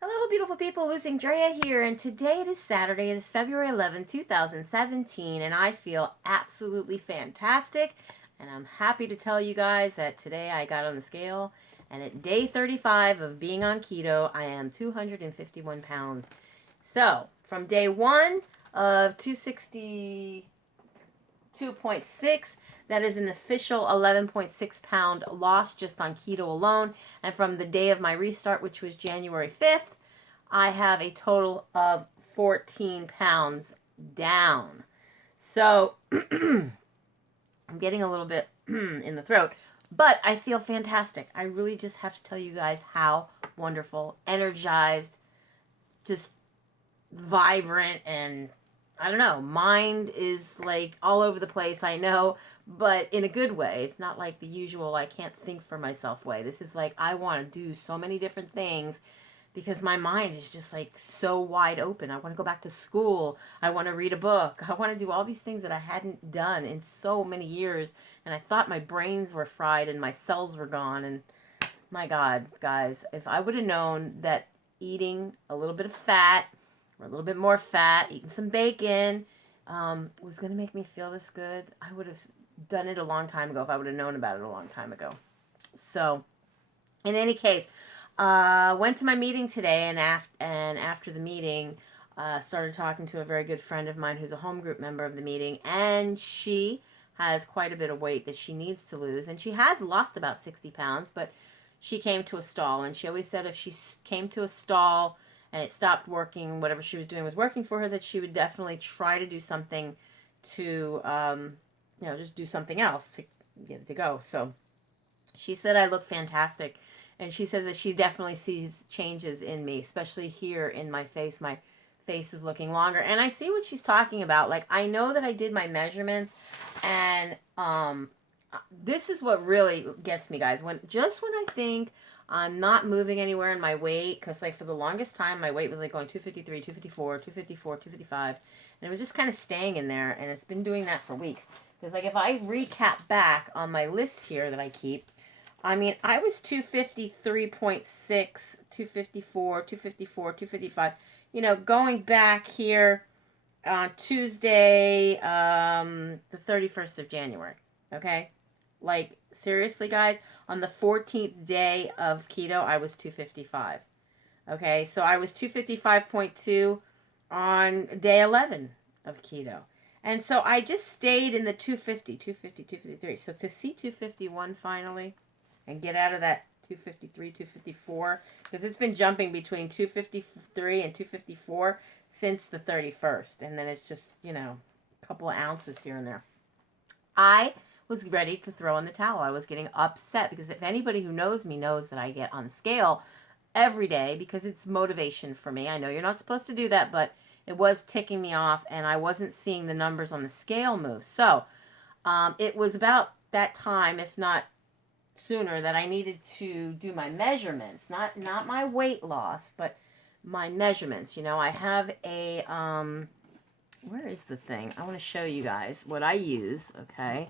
Hello, beautiful people. Losing Drea here, and today it is Saturday. It is February 11th, 2017, and I feel absolutely fantastic. And I'm happy to tell you guys that today I got on the scale, and at day 35 of being on keto, I am 251 pounds. So, from day one of 262.6, that is an official 11.6 pound loss just on keto alone. And from the day of my restart, which was January 5th, I have a total of 14 pounds down. So I'm getting a little bit in the throat, but I feel fantastic. I really just have to tell you guys how wonderful, energized, just vibrant, and I don't know, mind is like all over the place, I know, but in a good way. It's not like the usual I can't think for myself way. This is like I want to do so many different things because my mind is just like so wide open. I want to go back to school. I want to read a book. I want to do all these things that I hadn't done in so many years. And I thought my brains were fried and my cells were gone. And my God, guys, if I would have known that eating a little bit of fat or a little bit more fat, eating some bacon, was going to make me feel this good, I would have done it a long time ago if I would have known about it a long time ago. So, in any case, went to my meeting today, and after the meeting, started talking to a very good friend of mine who's a home group member of the meeting, and she has quite a bit of weight that she needs to lose, and she has lost about 60 pounds, but she came to a stall, and she always said if she came to a stall and it stopped working, whatever she was doing was working for her, that she would definitely try to do something to, just do something else to get it to go. So she said I look fantastic. And she says that she definitely sees changes in me, especially here in my face. My face is looking longer. And I see what she's talking about. Like, I know that I did my measurements. And this is what really gets me, guys. When I think I'm not moving anywhere in my weight, because, like, for the longest time, my weight was, like, going 253, 254, 254, 255. And it was just kind of staying in there. And it's been doing that for weeks. Because, like, if I recap back on my list here that I keep, I mean, I was 253.6, 254, 254, 255. Going back here on Tuesday, the 31st of January. Okay? Like, seriously, guys, on the 14th day of keto, I was 255. Okay? So I was 255.2 on day 11 of keto. And so I just stayed in the 250, 250, 253. So to see 251 finally and get out of that 253, 254, because it's been jumping between 253 and 254 since the 31st. And then it's just, a couple of ounces here and there. I was ready to throw in the towel. I was getting upset because if anybody who knows me knows that I get on the scale every day because it's motivation for me. I know you're not supposed to do that, but it was ticking me off and I wasn't seeing the numbers on the scale move. So it was about that time, if not sooner, that I needed to do my measurements, not my weight loss, but my measurements. I have a where is the thing? I want to show you guys what I use. Okay,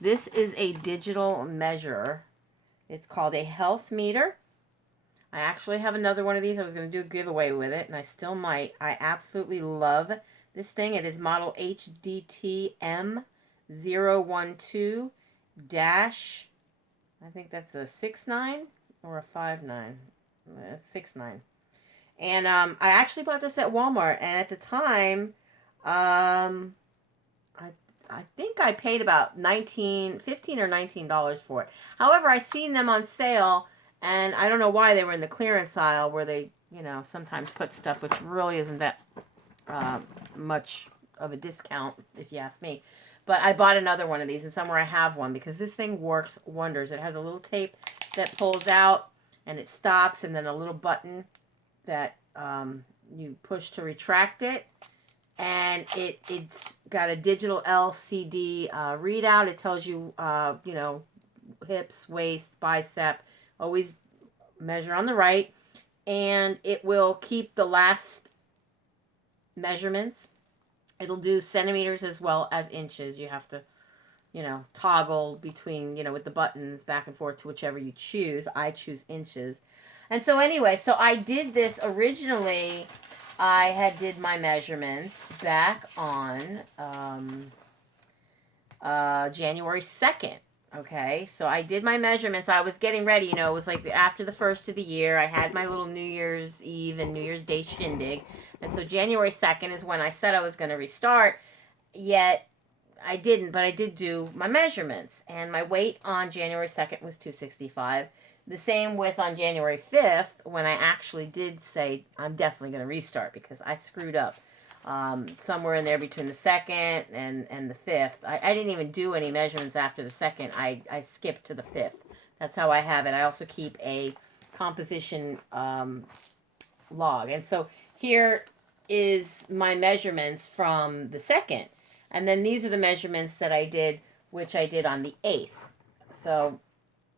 this is a digital measure. It's called a health meter. I actually have another one of these. I was going to do a giveaway with it, and I still might. I absolutely love this thing. It is model HDTM012 dash, I think that's a 6.9 or a 5.9. 6.9. And I actually bought this at Walmart, and at the time, I think I paid about $15 or $19 for it. However, I seen them on sale, and I don't know why they were in the clearance aisle where they, sometimes put stuff which really isn't that much of a discount, if you ask me. But I bought another one of these, and somewhere I have one because this thing works wonders. It has a little tape that pulls out, and it stops, and then a little button that you push to retract it. And it's got a digital LCD readout. It tells you, hips, waist, bicep. Always measure on the right. And it will keep the last measurements. It'll do centimeters as well as inches. You have to, toggle between, with the buttons back and forth to whichever you choose. I choose inches. And so anyway, so I did this originally. I had did my measurements back on January 2nd. Okay, so I did my measurements. I was getting ready, you know, it was like after the first of the year. I had my little New Year's Eve and New Year's Day shindig. And so January 2nd is when I said I was going to restart. Yet I didn't, but I did do my measurements. And my weight on January 2nd was 265. The same with on January 5th when I actually did say I'm definitely going to restart because I screwed up. Somewhere in there between the 2nd and the 5th. I didn't even do any measurements after the 2nd. I skipped to the 5th. That's how I have it. I also keep a composition log. And so here is my measurements from the 2nd. And then these are the measurements that I did, which I did on the 8th. So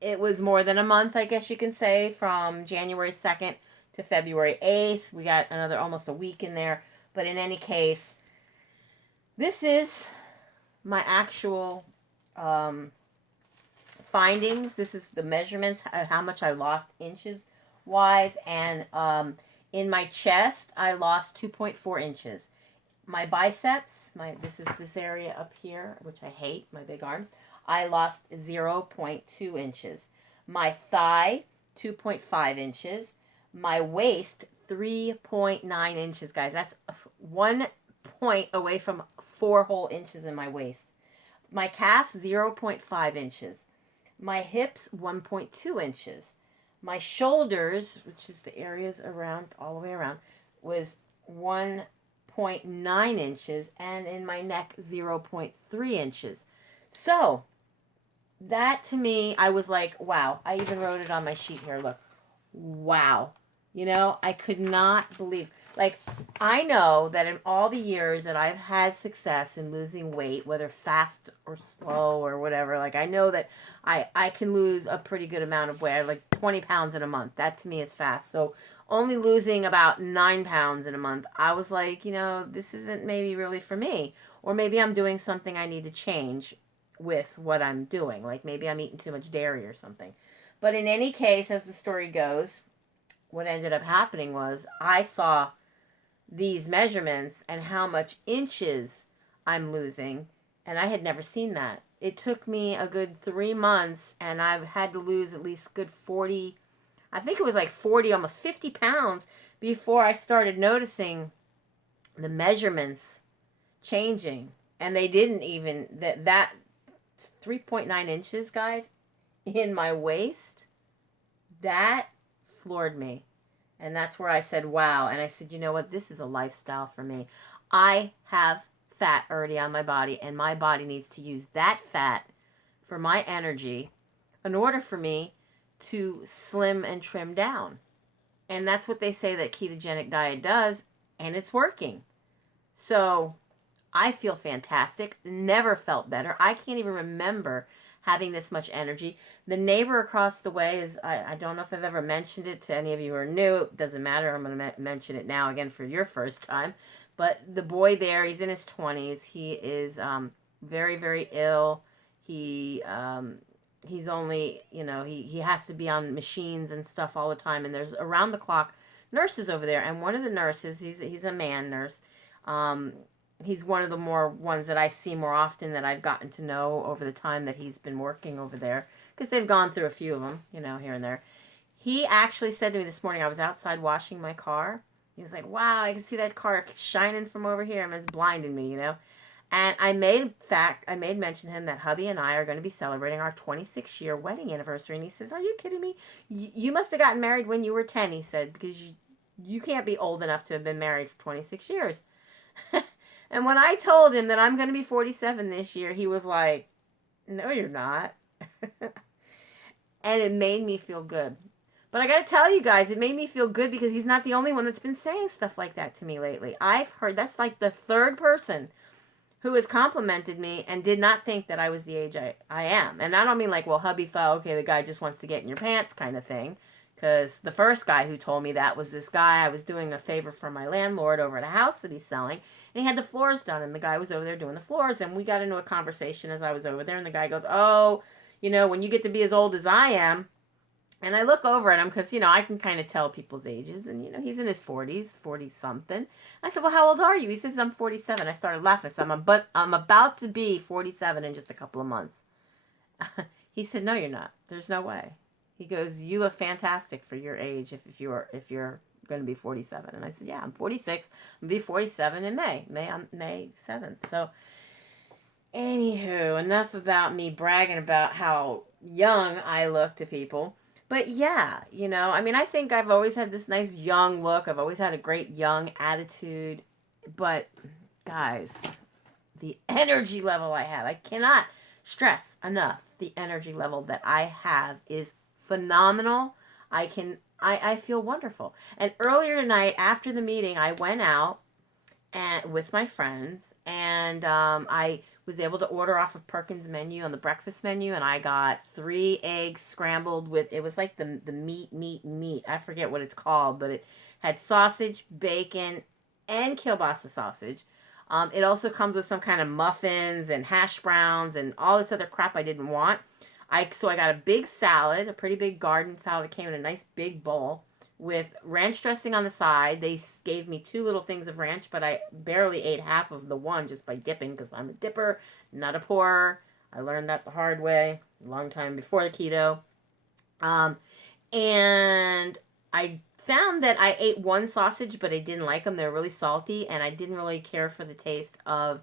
it was more than a month, I guess you can say, from January 2nd to February 8th. We got another almost a week in there. But in any case, this is my actual findings. This is the measurements, how much I lost inches wise. And in my chest, I lost 2.4 inches. My biceps, this area up here, which I hate, my big arms, I lost 0.2 inches. My thigh, 2.5 inches. My waist, 3.9 inches, guys. That's 1 point away from 4 whole inches in my waist. My calves, 0.5 inches. My hips, 1.2 inches. My shoulders, which is the areas around, all the way around, was 1.9 inches. And in my neck, 0.3 inches. So, that to me, I was like, wow. I even wrote it on my sheet here. Look. Wow. You know, I could not believe, like, I know that in all the years that I've had success in losing weight, whether fast or slow or whatever, like, I know that I can lose a pretty good amount of weight, like 20 pounds in a month. That to me is fast. So only losing about 9 pounds in a month, I was like, you know, this isn't maybe really for me. Or maybe I'm doing something I need to change with what I'm doing. Like maybe I'm eating too much dairy or something. But in any case, as the story goes, what ended up happening was I saw these measurements and how much inches I'm losing, and I had never seen that. It took me a good 3 months, and I've had to lose at least good 40, I think it was like 40, almost 50 pounds before I started noticing the measurements changing. And they didn't even, that 3.9 inches, guys, in my waist, that floored me. And that's where I said, wow. And I said, you know what? This is a lifestyle for me. I have fat already on my body, and my body needs to use that fat for my energy in order for me to slim and trim down. And that's what they say that ketogenic diet does, and it's working. So I feel fantastic. Never felt better. I can't even remember having this much energy. The neighbor across the way is, I don't know if I've ever mentioned it to any of you who are new. It doesn't matter. I'm going to mention it now again for your first time. But the boy there, he's in his 20s. He is very, very ill. He's only, you know, he has to be on machines and stuff all the time. And there's around the clock nurses over there. And one of the nurses, he's a man nurse. He's one of the more ones that I see more often that I've gotten to know over the time that he's been working over there. Because they've gone through a few of them, you know, here and there. He actually said to me this morning, I was outside washing my car. He was like, wow, I can see that car shining from over here. I mean, it's blinding me, you know. And I made mention to him that hubby and I are going to be celebrating our 26-year wedding anniversary. And he says, are you kidding me? You must have gotten married when you were 10, he said, because you can't be old enough to have been married for 26 years. And when I told him that I'm going to be 47 this year, he was like, no, you're not. And it made me feel good. But I got to tell you guys, it made me feel good because he's not the only one that's been saying stuff like that to me lately. I've heard, that's like the third person who has complimented me and did not think that I was the age I am. And I don't mean like, well, hubby thought, okay, the guy just wants to get in your pants kind of thing. Because the first guy who told me that was this guy. I was doing a favor for my landlord over at a house that he's selling. And he had the floors done. And the guy was over there doing the floors. And we got into a conversation as I was over there. And the guy goes, oh, you know, when you get to be as old as I am, And I look over at him because, I can kind of tell people's ages. And, he's in his 40s, 40 something. I said, well, how old are you? He says, I'm 47. I started laughing. So I'm about to be 47 in just a couple of months. He said, no, you're not. There's no way. He goes, you look fantastic for your age if you're going to be 47. And I said, yeah, I'm 46. I'm going to be 47 in May. May 7th. So, anywho, enough about me bragging about how young I look to people. But yeah, I think I've always had this nice young look. I've always had a great young attitude. But Guys, the energy level I have, I cannot stress enough. The energy level that I have is phenomenal. I feel wonderful. And earlier tonight, after the meeting, I went out and with my friends, and I was able to order off of Perkins' menu on the breakfast menu, and I got 3 eggs scrambled with, it was like the meat. I forget what it's called, but it had sausage, bacon, and kielbasa sausage. It also comes with some kind of muffins and hash browns and all this other crap I didn't want. So I got a big salad, a pretty big garden salad. It came in a nice big bowl with ranch dressing on the side. They gave me 2 little things of ranch, but I barely ate half of the one just by dipping because I'm a dipper, not a pourer. I learned that the hard way a long time before the keto. And I found that I ate 1 sausage, but I didn't like them. They were really salty, and I didn't really care for the taste of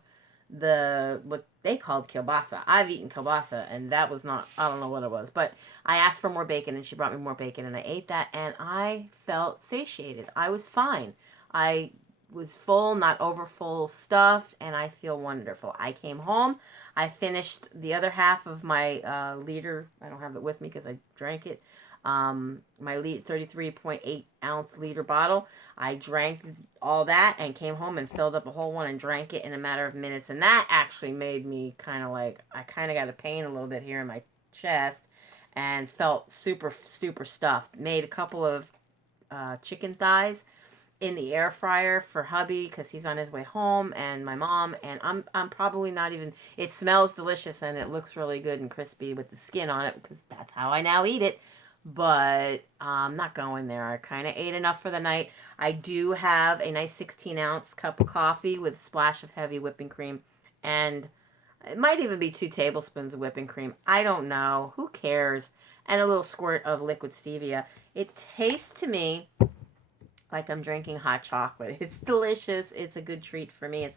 what they called kielbasa. I've eaten kielbasa, and that was not, I don't know what it was, but I asked for more bacon, and she brought me more bacon, and I ate that, and I felt satiated. I was fine. I was full, not over full, stuffed, and I feel wonderful. I came home. I finished the other half of my liter. I don't have it with me because I drank it. My 33.8 ounce liter bottle. I drank all that and came home and filled up a whole one and drank it in a matter of minutes. And that actually made me kind of I kind of got a pain a little bit here in my chest and felt super stuffed. Made a couple of chicken thighs in the air fryer for hubby because he's on his way home, and my mom, and I'm probably not even, it smells delicious and it looks really good and crispy with the skin on it because that's how I now eat it. But I'm not going there. I kind of ate enough for the night. I do have a nice 16-ounce cup of coffee with a splash of heavy whipping cream, and it might even be 2 tablespoons of whipping cream. I don't know. Who cares? And a little squirt of liquid stevia. It tastes to me like I'm drinking hot chocolate. It's delicious. It's a good treat for me.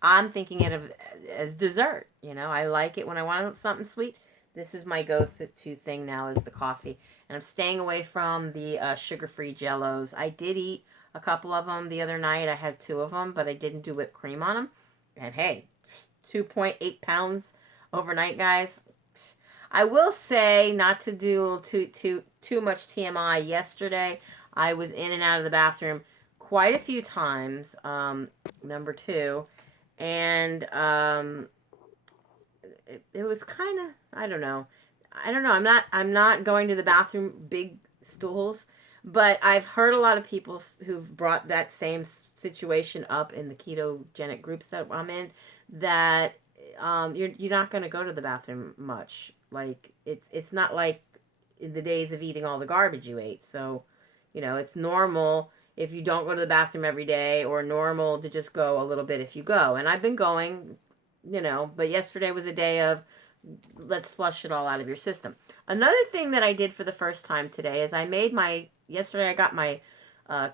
I'm thinking it as dessert. I like it when I want something sweet. This is my go-to thing now is the coffee. And I'm staying away from the sugar-free Jell-Os. I did eat a couple of them the other night. I had 2 of them, but I didn't do whipped cream on them. And hey, 2.8 pounds overnight, guys. I will say, not to do too much TMI, yesterday I was in and out of the bathroom quite a few times, number 2, and it was kind of, I don't know. I'm not going to the bathroom big stools, but I've heard a lot of people who've brought that same situation up in the ketogenic groups that I'm in, that you're not going to go to the bathroom much. Like it's not like in the days of eating all the garbage you ate. So, it's normal if you don't go to the bathroom every day, or normal to just go a little bit if you go. And I've been going, but yesterday was a day of let's flush it all out of your system. Another thing that I did for the first time today is yesterday I got my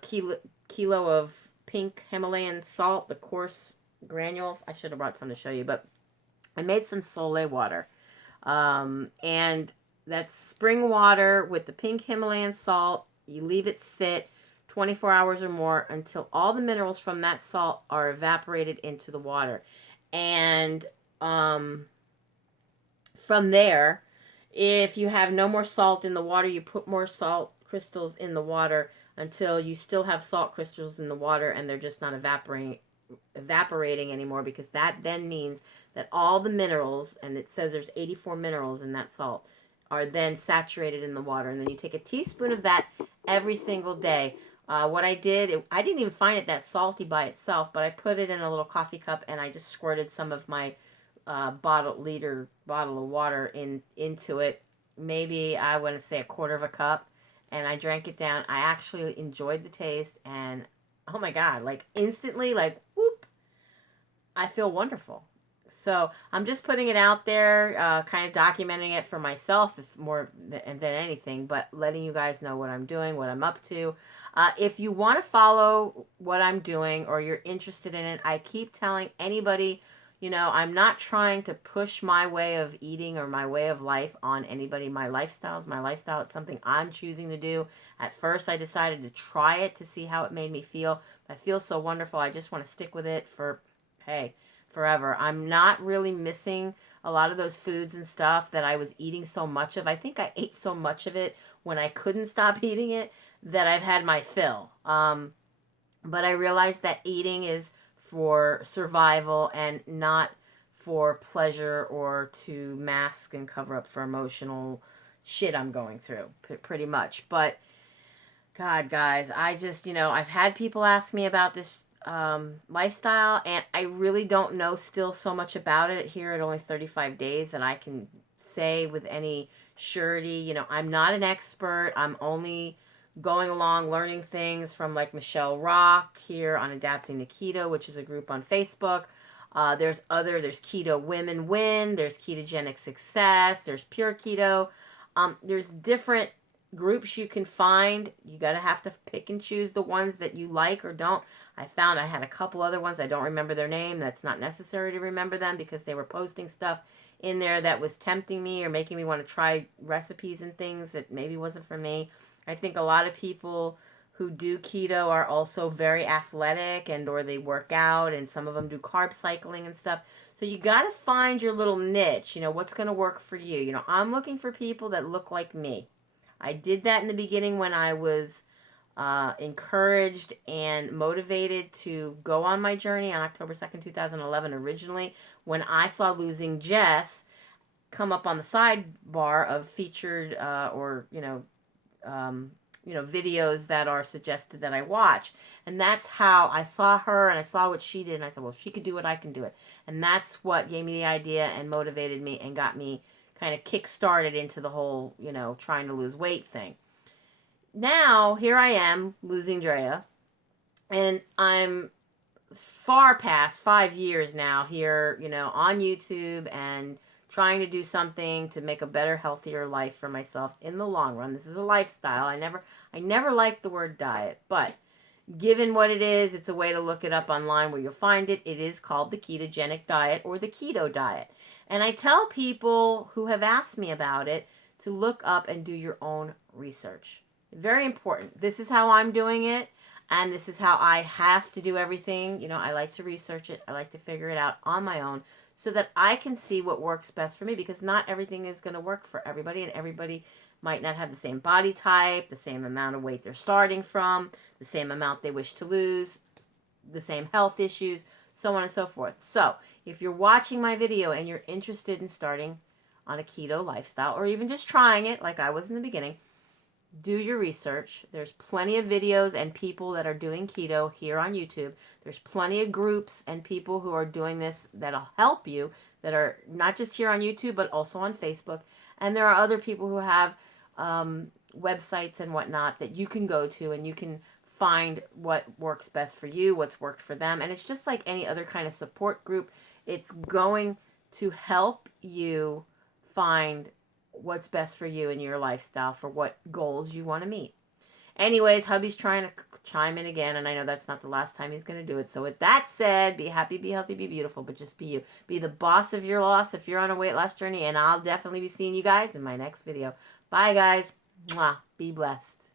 kilo of pink Himalayan salt, the coarse granules. I should have brought some to show you, but I made some Sole water. And that's spring water with the pink Himalayan salt. You leave it sit 24 hours or more until all the minerals from that salt are evaporated into the water. And from there, if you have no more salt in the water, you put more salt crystals in the water until you still have salt crystals in the water and they're just not evaporating anymore, because that then means that all the minerals, and it says there's 84 minerals in that salt, are then saturated in the water. And then you take a teaspoon of that every single day. What I did, I didn't even find it that salty by itself, but I put it in a little coffee cup and I just squirted some of my bottle of water into it maybe I want to say a quarter of a cup, and I drank it down. I actually enjoyed the taste, and oh my God, like instantly, like whoop, I feel wonderful. So I'm just putting it out there, kind of documenting it for myself, is more than anything, but letting you guys know what I'm doing, what I'm up to. If you want to follow what I'm doing or you're interested in it, I keep telling anybody, I'm not trying to push my way of eating or my way of life on anybody. My lifestyle is my lifestyle. It's something I'm choosing to do. At first, I decided to try it to see how it made me feel. I feel so wonderful. I just want to stick with it for, hey, forever. I'm not really missing a lot of those foods and stuff that I was eating so much of. I think I ate so much of it when I couldn't stop eating it that I've had my fill. But I realized that eating is for survival and not for pleasure or to mask and cover up for emotional shit I'm going through, pretty much. But God, guys, I just, I've had people ask me about this lifestyle, and I really don't know still so much about it here at only 35 days that I can say with any surety. I'm not an expert. I'm only going along learning things from like Michelle Rock here on Adapting to Keto, which is a group on Facebook. There's Keto Women Win, there's Ketogenic Success, there's Pure Keto. There's different groups you can find. You gotta have to pick and choose the ones that you like or don't. I found I had a couple other ones. I don't remember their name. That's not necessary to remember them because they were posting stuff in there that was tempting me or making me want to try recipes and things that maybe wasn't for me. I think a lot of people who do keto are also very athletic and or they work out, and some of them do carb cycling and stuff. So you got to find your little niche, what's going to work for you. I'm looking for people that look like me. I did that in the beginning when I was encouraged and motivated to go on my journey on October 2nd, 2011, originally, when I saw Losing Jess come up on the sidebar of featured videos that are suggested that I watch. And that's how I saw her and I saw what she did. And I said, well, if she could do it, I can do it. And that's what gave me the idea and motivated me and got me kind of kick-started into the whole, trying to lose weight thing. Now, here I am, losing Drea. And I'm far past 5 years now here, on YouTube and trying to do something to make a better, healthier life for myself in the long run. This is a lifestyle. I never liked the word diet, but given what it is, it's a way to look it up online where you'll find it. It is called the ketogenic diet or the keto diet. And I tell people who have asked me about it to look up and do your own research. Very important. This is how I'm doing it. And this is how I have to do everything. I like to research it. I like to figure it out on my own so that I can see what works best for me, because not everything is going to work for everybody, and everybody might not have the same body type, the same amount of weight they're starting from, the same amount they wish to lose, the same health issues, so on and so forth. So if you're watching my video and you're interested in starting on a keto lifestyle, or even just trying it like I was in the beginning, do your research. There's plenty of videos and people that are doing keto here on YouTube. There's plenty of groups and people who are doing this that'll help you, that are not just here on YouTube, but also on Facebook. And there are other people who have websites and whatnot that you can go to, and you can find what works best for you, what's worked for them. And it's just like any other kind of support group. It's going to help you find what's best for you and your lifestyle for what goals you want to meet. Anyways, hubby's trying to chime in again, and I know that's not the last time he's going to do it. So with that said, be happy, be healthy, be beautiful, but just be you. Be the boss of your loss if you're on a weight loss journey, and I'll definitely be seeing you guys in my next video. Bye, guys. Mwah. Be blessed.